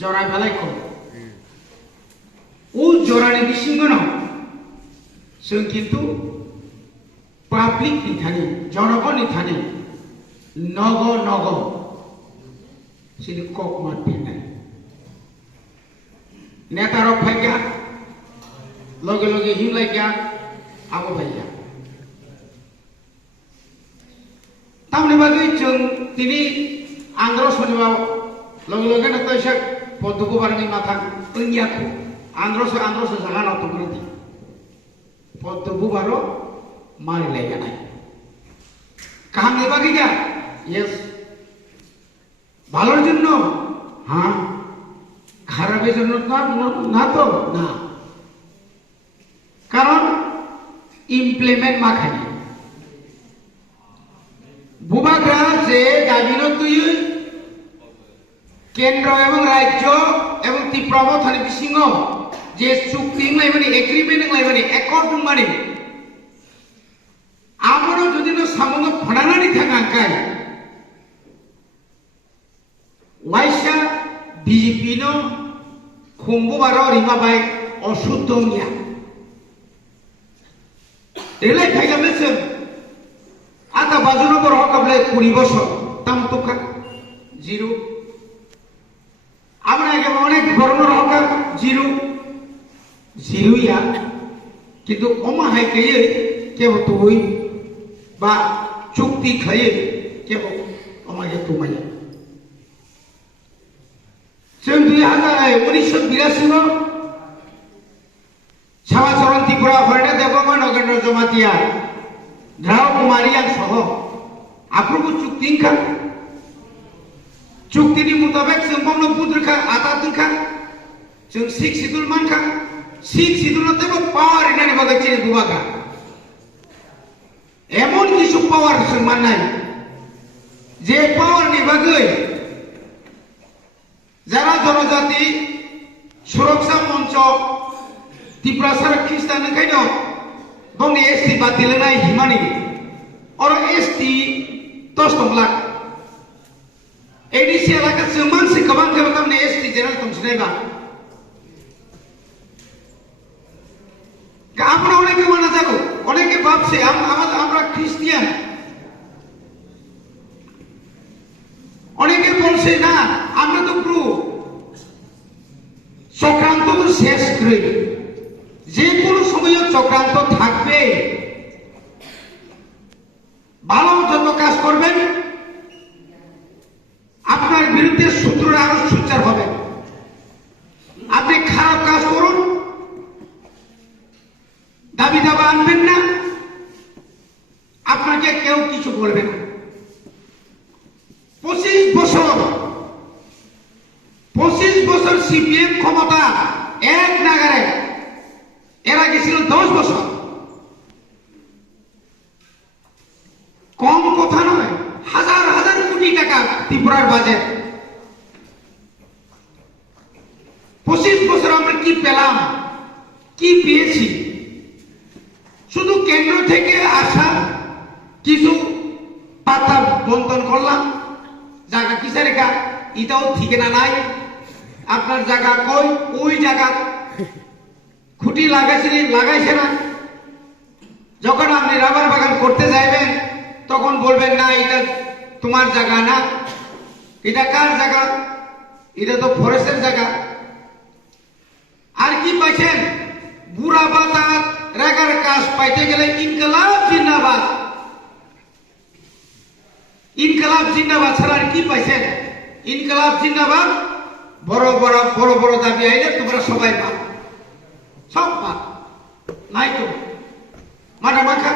जरा बेलाय खम उ जरानि बिसिङाव जों किन्तु पाब्लिक नि थानि जनगणनि थानि नग नग सिनि कक मात फेनाय नेतारक फायगा लगे लगे हिमलायगा आबो फायगा तामनि बागै जों दिनै आंध्रसनिबा लगे लगे नतयसा पद्मकुमारनि माथा ओंगियाखौ आंध्रस जागानाव तंग्रति पद्मकुमारो मारिलायगानाय कामनि बागै गया यस ভালোর জন্য হ্যাঁ খারাপের জন্য না তো না কারণ ইমপ্লিমেন্ট মাখানি বুবাগ্রা যে দাবিনো তুই কেন্দ্র এবং রাজ্য এবং ত্রিপ্রবথানি বিসিङ যে চুক্তি লাইবানি এগ্রিমেন্ট লাইবানি একর্ড মানে আমরা যদি সামনে ফড়ানানি থাকাঙ্কায় वाइसा बीजेपी नो खुंबो बारो रिमा बाय असुद्धनिया एलाय फाइगाबले जों आधा बाजुनो बर हकाबले 20 বছর ताम तुखा जिरो আমরা আগে অনেক ধরনের হকার জিরো জিরোয়া কিন্তু অমা হাইকেয়ে কেব তুই বা চুক্তি খাইয়ে কেব অমাকে তুমাইয়া जों 1982 सावाचरण त्रिपुरा हरणे देवमा नगेन्द्र जमातिया ध्राव कुमारिया सह आप्रबो चुक्तिखा चुक्तिनि मुताबिक जों बमनो बुद्रखा आतादखा जों सिख सिदुल मानखा सिख सिदुलतेबो पावर इनानि बागै चिनि दुवागा एमन किछु पावर जों माननाय जे पावरनि बागै যারা জনজাতি সুরক্ষা মঞ্চ ত্রিপুরা সারা খ্রিস্টান খাইনো বংনি এসটি বাদ দিলে নাই হিমানি और एसटी 10 लाख एडीसी एलाका जों मानसि गोबां गोबां एसटी जेराल तंसिनायबा আমরা অনেকে মানা যাবো অনেকে ভাবছে আমরা খ্রিস্টান অনেকে বলছে না আমরা তো প্রু চক্রান্ত তো শেষ করে যে কোনো সময় চক্রান্ত থাকবে ভালো যত কাজ করবেন আপনার বিরুদ্ধে শত্রুরা আরো সোচ্চার হবে আপনি খারাপ কাজ করুন দাবি দাবা আনবেন না আপনাকে কেউ কিছু বলবে না 25 বছর সিপিএম ক্ষমতা এক নাগারে এর আগে ছিল 10 বছর কম কথা নয় হাজার হাজার কোটি টাকা ত্রিপুরার বাজেট 25 বছর আমরা কি পেলাম কি পেয়েছি শুধু কেন্দ্র থেকে আসা কিছু পাতা বন্টন করলাম জায়গা কিসের কা এটাও ঠিকানা নাই আপনার জায়গা কই ওই জায়গা খুঁটি লাগাইছে না যখন আপনি রাবার বাগান করতে যাবেন তখন বলবেন না এটা তোমার জায়গা না এটা কার জায়গা এটা তো ফরেস্টের জায়গা আর কি পাইছেন বুড়া বাতা রেগার কাজ পাইতে গেলে ইনকলাব জিন্দাবাদ ছাড়া আর কি পাইছেন ইনকলাব জিন্দাবাদ বড় বড় দাবি আইলে তোমরা সবাই পা সব পা নাই তো মাথা মাখা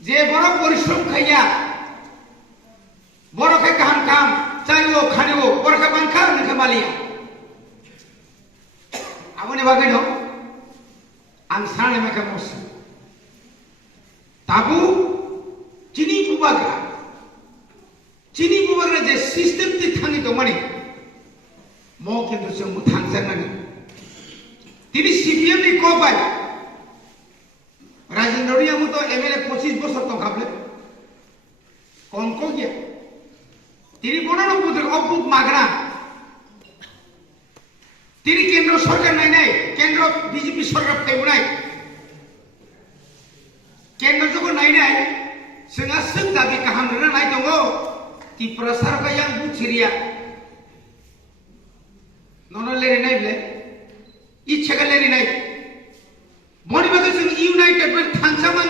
যে বড় পরিশ্রম খাইয়া বড়কে কাহান কাম চাইও খানিও বড়কে মানখা নাখা মালিয়া আপনি বাকি ন आं साने मेका मसा ताबु चिनी बुबाग्रा जे सिस्टेम ति थांगी तो माने म किन्तु जों थांजानांगोन तिनि सीपीएम नि को बाय राजेंद्र रियामु तो एमएलए 25 বছর तो खाबले कौन को गया तिनि बनानो बुद्र अबुक मागरा তিনি কেন্দ্র সরকার নাই কেন্দ্র বিজেপি সরকার ফেবনাই केंद्र जो नाई नाई सिंगा सिंग दाबी कहम रना नाई दंगो ती प्रसार का yang बुचिरिया नोनो लेरे नाई बले इच्छा का लेरे नाई